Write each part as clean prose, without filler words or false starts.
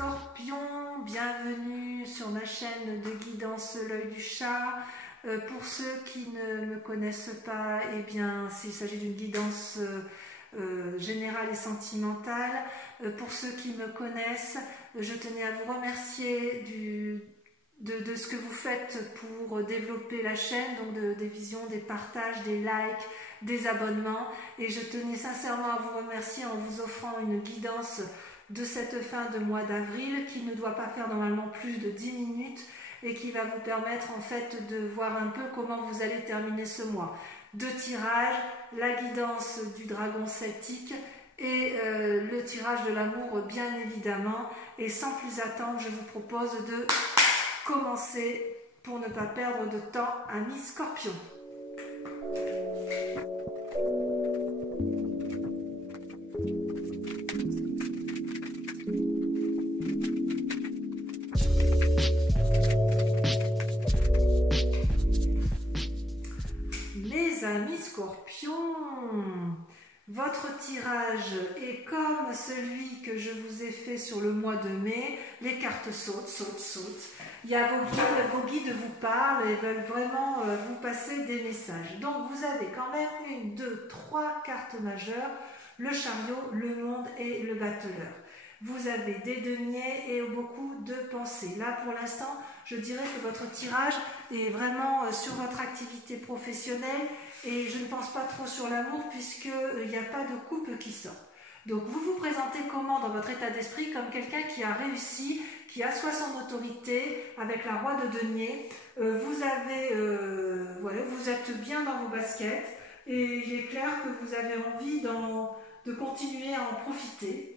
Scorpions, bienvenue sur ma chaîne de guidance l'œil du chat. Pour ceux qui ne me connaissent pas, eh bien, s'il s'agit d'une guidance générale et sentimentale. Pour ceux qui me connaissent, je tenais à vous remercier de ce que vous faites pour développer la chaîne, donc des visions, des partages, des likes, des abonnements. Et je tenais sincèrement à vous remercier en vous offrant une guidance de cette fin de mois d'avril qui ne doit pas faire normalement plus de 10 minutes et qui va vous permettre en fait de voir un peu comment vous allez terminer ce mois. 2 tirages, la guidance du dragon celtique et le tirage de l'amour bien évidemment. Et sans plus attendre, je vous propose de commencer pour ne pas perdre de temps, amis Scorpions. Mes amis Scorpions, votre tirage est comme celui que je vous ai fait sur le mois de mai. Les cartes sautent. Il y a vos guides vous parlent et veulent vraiment vous passer des messages. Donc vous avez quand même 1, 2, 3 cartes majeures, le chariot, le monde et le battleur. Vous avez des deniers et beaucoup de pensées. Là pour l'instant, je dirais que votre tirage est vraiment sur votre activité professionnelle et je ne pense pas trop sur l'amour puisqu'il n'y a pas de couple qui sort. Donc vous vous présentez comment dans votre état d'esprit? Comme quelqu'un qui a réussi, qui assoit son autorité avec la roi de denier. Voilà, vous êtes bien dans vos baskets et il est clair que vous avez envie de continuer à en profiter.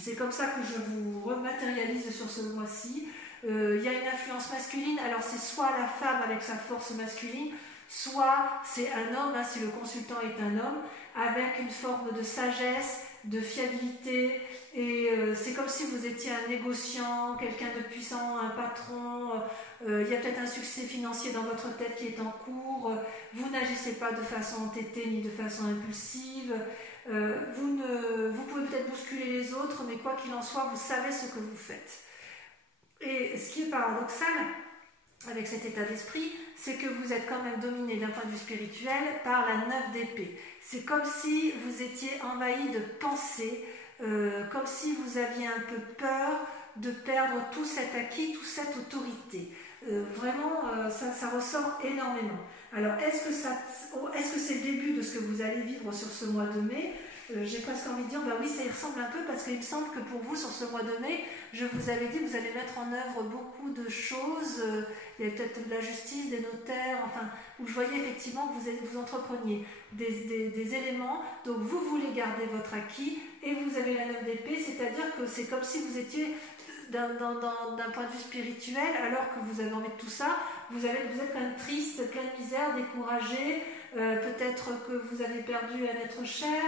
C'est comme ça que je vous rematérialise sur ce mois-ci. Il y a une influence masculine, alors c'est soit la femme avec sa force masculine, soit c'est un homme, si le consultant est un homme, avec une forme de sagesse, de fiabilité, et c'est comme si vous étiez un négociant, quelqu'un de puissant, un patron. Il y a peut-être un succès financier dans votre tête qui est en cours. Vous n'agissez pas de façon entêtée ni de façon impulsive. Vous pouvez peut-être bousculer les autres, mais quoi qu'il en soit, vous savez ce que vous faites. Et ce qui est paradoxal avec cet état d'esprit, c'est que vous êtes quand même dominé d'un point de vue spirituel par la 9 d'épée. C'est comme si vous étiez envahi de pensées, comme si vous aviez un peu peur de perdre tout cet acquis, toute cette autorité. Vraiment, ça ressort énormément. Alors, est-ce que c'est le début de ce que vous allez vivre sur ce mois de mai? J'ai presque envie de dire, bah oui, ça y ressemble un peu parce qu'il me semble que pour vous, sur ce mois de mai, je vous avais dit que vous allez mettre en œuvre beaucoup de choses. Il y a peut-être de la justice, des notaires, enfin, où je voyais effectivement que vous entrepreniez des éléments. Donc, vous voulez garder votre acquis et vous avez la 9 d'épée, c'est-à-dire que c'est comme si vous étiez d'un point de vue spirituel, alors que vous avez envie de tout ça, vous êtes quand même triste, plein de misère, découragé, peut-être que vous avez perdu un être cher,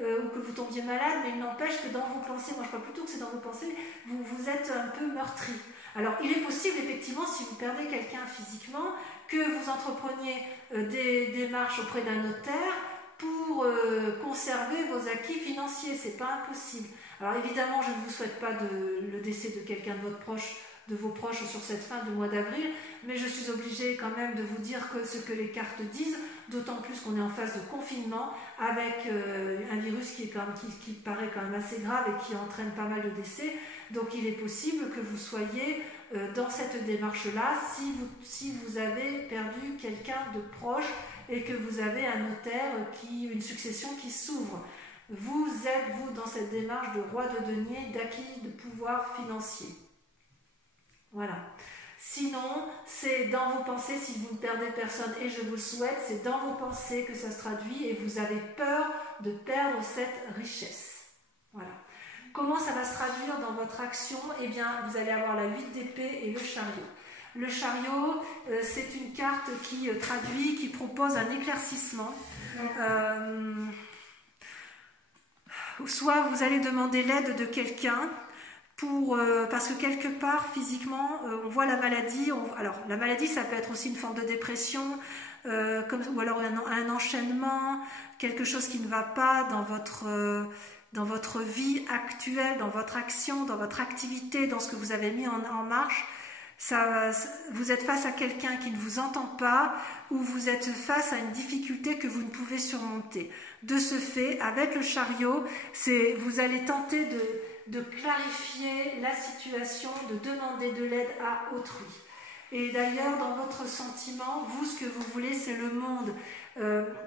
ou que vous tombiez malade, mais il n'empêche que dans vos pensées, moi je crois plutôt que c'est dans vos pensées, vous êtes un peu meurtri. Alors il est possible effectivement, si vous perdez quelqu'un physiquement, que vous entrepreniez des démarches auprès d'un notaire pour conserver vos acquis financiers, c'est pas impossible. Alors évidemment, je ne vous souhaite pas le décès de quelqu'un de vos proches sur cette fin du mois d'avril, mais je suis obligée quand même de vous dire que ce que les cartes disent, d'autant plus qu'on est en phase de confinement avec un virus qui paraît quand même assez grave et qui entraîne pas mal de décès. Donc il est possible que vous soyez dans cette démarche-là si vous avez perdu quelqu'un de proche et que vous avez un notaire, une succession qui s'ouvre. Vous êtes, vous, dans cette démarche de roi de denier, d'acquis de pouvoir financier. Voilà. Sinon, c'est dans vos pensées, si vous ne perdez personne, et je vous le souhaite, c'est dans vos pensées que ça se traduit et vous avez peur de perdre cette richesse. Voilà. Comment ça va se traduire dans votre action? Eh bien, vous allez avoir la 8 d'épée et le chariot. Le chariot, c'est une carte qui traduit, qui propose un éclaircissement. Soit vous allez demander l'aide de quelqu'un, parce que quelque part, physiquement, on voit la maladie. Alors, la maladie, ça peut être aussi une forme de dépression, ou alors un enchaînement, quelque chose qui ne va pas dans votre dans votre vie actuelle, dans votre action, dans votre activité, dans ce que vous avez mis en marche, vous êtes face à quelqu'un qui ne vous entend pas ou vous êtes face à une difficulté que vous ne pouvez surmonter. De ce fait, avec le chariot, vous allez tenter de clarifier la situation, de demander de l'aide à autrui. Et d'ailleurs, dans votre sentiment, vous, ce que vous voulez, c'est le monde.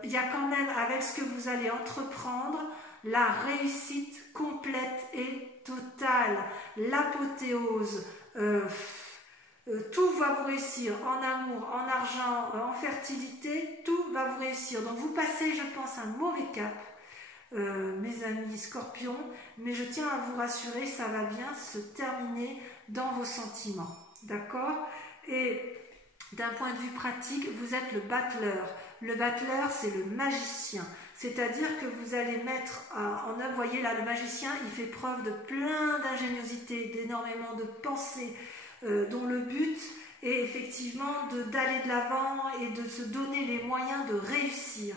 Il y a quand même, avec ce que vous allez entreprendre, la réussite complète et totale, l'apothéose. Tout va vous réussir, en amour, en argent, en fertilité, tout va vous réussir. Donc vous passez, je pense, un mauvais cap, mes amis scorpions, mais je tiens à vous rassurer, ça va bien se terminer dans vos sentiments, d'accord? Et d'un point de vue pratique, vous êtes le battleur. Le battleur, c'est le magicien. C'est-à-dire que vous allez mettre en œuvre, voyez là, le magicien, il fait preuve de plein d'ingéniosité, d'énormément de pensées, dont le but est effectivement d'aller de l'avant et de se donner les moyens de réussir.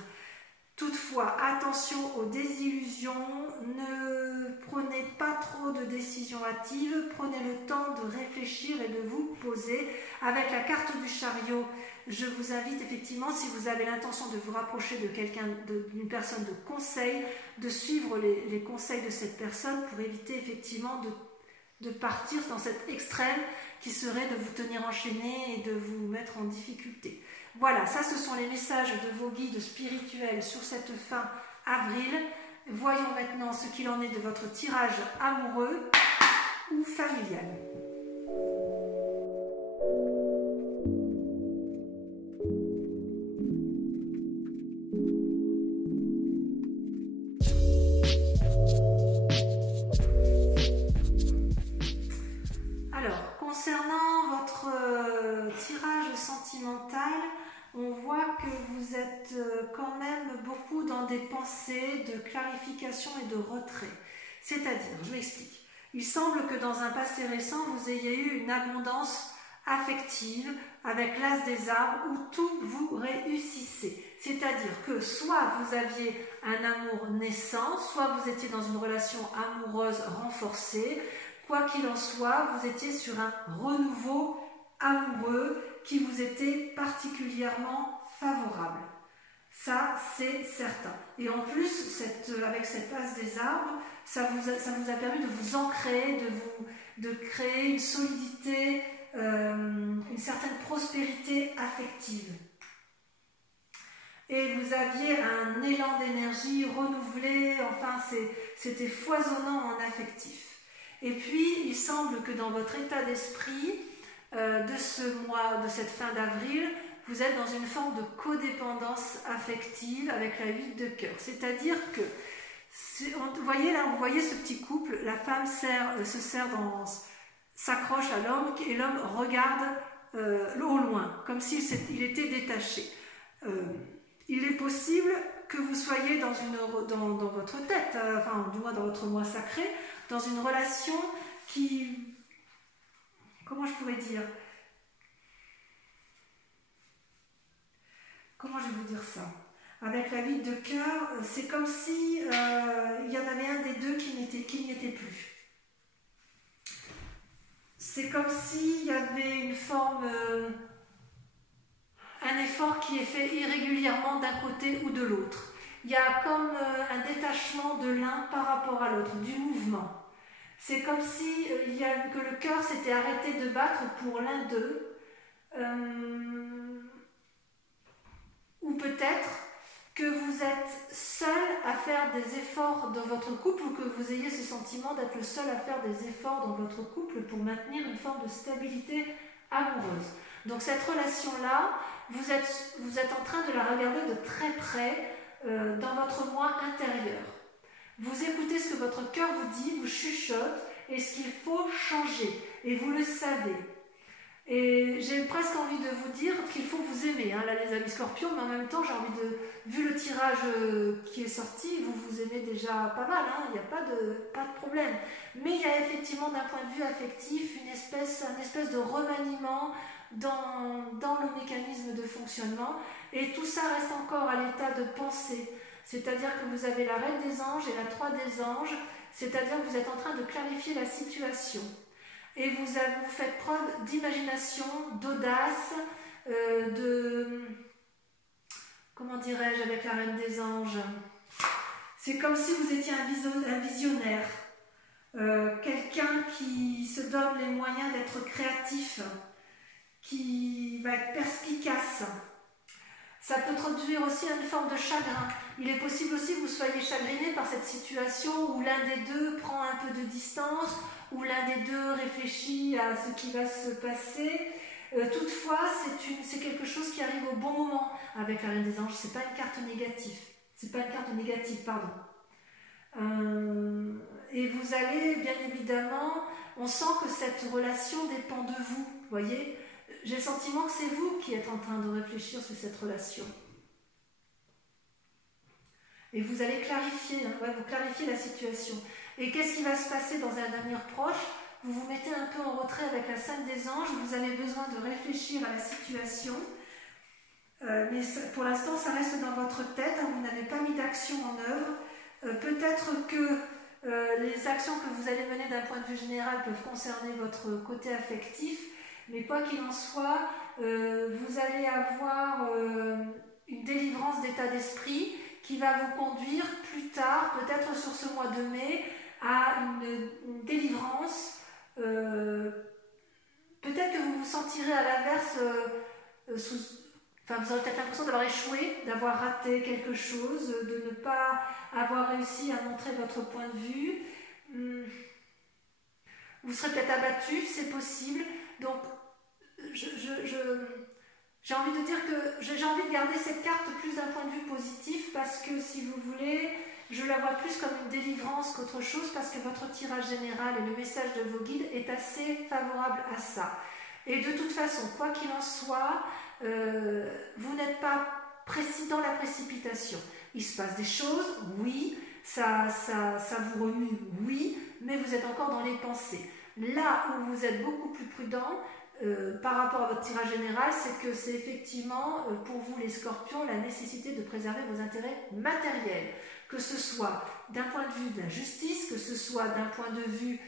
Toutefois, attention aux désillusions, ne prenez pas trop de décisions hâtives, prenez le temps de réfléchir et de vous poser. Avec la carte du chariot, je vous invite effectivement, si vous avez l'intention de vous rapprocher de quelqu'un, d'une personne de conseil, de suivre les conseils de cette personne pour éviter effectivement de partir dans cet extrême qui serait de vous tenir enchaîné et de vous mettre en difficulté. Voilà, ça ce sont les messages de vos guides spirituels sur cette fin avril. Voyons maintenant ce qu'il en est de votre tirage amoureux ou familial. Alors, concernant votre tirage sentimental, on voit que vous êtes quand même beaucoup dans des pensées de clarification et de retrait. C'est-à-dire, je m'explique, il semble que dans un passé récent, vous ayez eu une abondance affective avec l'as des arbres où tout vous réussissait. C'est-à-dire que soit vous aviez un amour naissant, soit vous étiez dans une relation amoureuse renforcée. Quoi qu'il en soit, vous étiez sur un renouveau amoureux qui vous était particulièrement favorable. Ça, c'est certain. Et en plus, avec cette as des arbres, ça vous a permis de vous ancrer, de créer une solidité, une certaine prospérité affective. Et vous aviez un élan d'énergie renouvelé, enfin, c'était foisonnant en affectif. Et puis, il semble que dans votre état d'esprit, de ce mois, de cette fin d'avril, vous êtes dans une forme de codépendance affective avec la 8 de cœur. C'est-à-dire que, vous voyez là, vous voyez ce petit couple, la femme s'accroche à l'homme et l'homme regarde au loin, comme s'il était détaché. Il est possible que vous soyez dans votre tête, enfin du moins dans votre moi sacré, dans une relation qui... Comment je pourrais dire? Comment je vais vous dire ça? Avec la 8 de cœur, c'est comme si il y en avait un des deux qui n'y était plus. C'est comme s'il y avait une forme... un effort qui est fait irrégulièrement d'un côté ou de l'autre. Il y a comme un détachement de l'un par rapport à l'autre, du mouvement. C'est comme si que le cœur s'était arrêté de battre pour l'un d'eux. Ou peut-être que vous êtes seul à faire des efforts dans votre couple ou que vous ayez ce sentiment d'être le seul à faire des efforts dans votre couple pour maintenir une forme de stabilité amoureuse. Donc cette relation-là, vous êtes en train de la regarder de très près dans votre moi intérieur. Vous écoutez ce que votre cœur vous dit, vous chuchote, et ce qu'il faut changer, et vous le savez. Et j'ai presque envie de vous dire qu'il faut vous aimer, hein, là les amis scorpions, mais en même temps j'ai envie vu le tirage qui est sorti, vous vous aimez déjà pas mal, hein, il n'y a pas de problème. Mais il y a effectivement d'un point de vue affectif un espèce de remaniement dans le mécanisme de fonctionnement, et tout ça reste encore à l'état de pensée. C'est-à-dire que vous avez la reine des anges et la 3 des anges, c'est-à-dire que vous êtes en train de clarifier la situation. Et vous faites preuve d'imagination, d'audace, comment dirais-je avec la reine des anges? C'est comme si vous étiez un visionnaire, quelqu'un qui se donne les moyens d'être créatif, qui va être perspicace. Ça peut traduire aussi une forme de chagrin. Il est possible aussi que vous soyez chagriné par cette situation où l'un des deux prend un peu de distance, où l'un des deux réfléchit à ce qui va se passer. Toutefois, c'est quelque chose qui arrive au bon moment avec la reine des anges. C'est pas une carte négative. C'est pas une carte négative, pardon. Et vous allez, bien évidemment, on sent que cette relation dépend de vous, voyez. J'ai le sentiment que c'est vous qui êtes en train de réfléchir sur cette relation. Et vous allez clarifier, vous clarifiez la situation. Et qu'est-ce qui va se passer dans un avenir proche? Vous vous mettez un peu en retrait avec la scène des anges, vous avez besoin de réfléchir à la situation. Mais pour l'instant, ça reste dans votre tête, vous n'avez pas mis d'action en œuvre. Peut-être que les actions que vous allez mener d'un point de vue général peuvent concerner votre côté affectif, mais quoi qu'il en soit, vous allez avoir une délivrance d'état d'esprit qui va vous conduire plus tard, peut-être sur ce mois de mai, à une délivrance. Peut-être que vous vous sentirez à l'inverse, vous aurez peut-être l'impression d'avoir échoué, d'avoir raté quelque chose, de ne pas avoir réussi à montrer votre point de vue. Vous serez peut-être abattu, c'est possible. Donc, j'ai envie de dire que j'ai envie de garder cette carte plus d'un point de vue positif parce que, si vous voulez, je la vois plus comme une délivrance qu'autre chose parce que votre tirage général et le message de vos guides est assez favorable à ça. Et de toute façon, quoi qu'il en soit, vous n'êtes pas dans la précipitation. Il se passe des choses, oui, ça vous remue, oui, mais vous êtes encore dans les pensées. Là où vous êtes beaucoup plus prudent, par rapport à votre tirage général, c'est que c'est effectivement pour vous les scorpions la nécessité de préserver vos intérêts matériels, que ce soit d'un point de vue de la justice, que ce soit d'un point de vue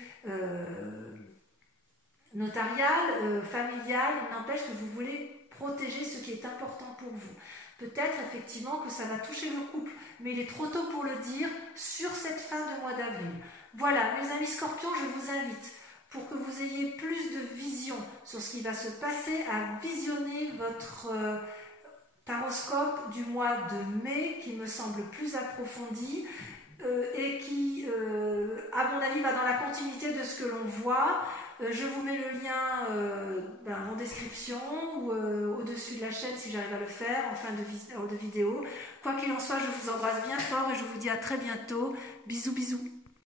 notarial, familial. N'empêche que vous voulez protéger ce qui est important pour vous. Peut-être effectivement que ça va toucher le couple, mais il est trop tôt pour le dire sur cette fin de mois d'avril. Voilà, mes amis scorpions, je vous invite, pour que vous ayez plus de vision sur ce qui va se passer, à visionner votre taroscope du mois de mai, qui me semble plus approfondi et qui, à mon avis, va dans la continuité de ce que l'on voit. Je vous mets le lien en description ou au-dessus de la chaîne si j'arrive à le faire, en fin de vidéo. Quoi qu'il en soit, je vous embrasse bien fort et je vous dis à très bientôt. Bisous, bisous.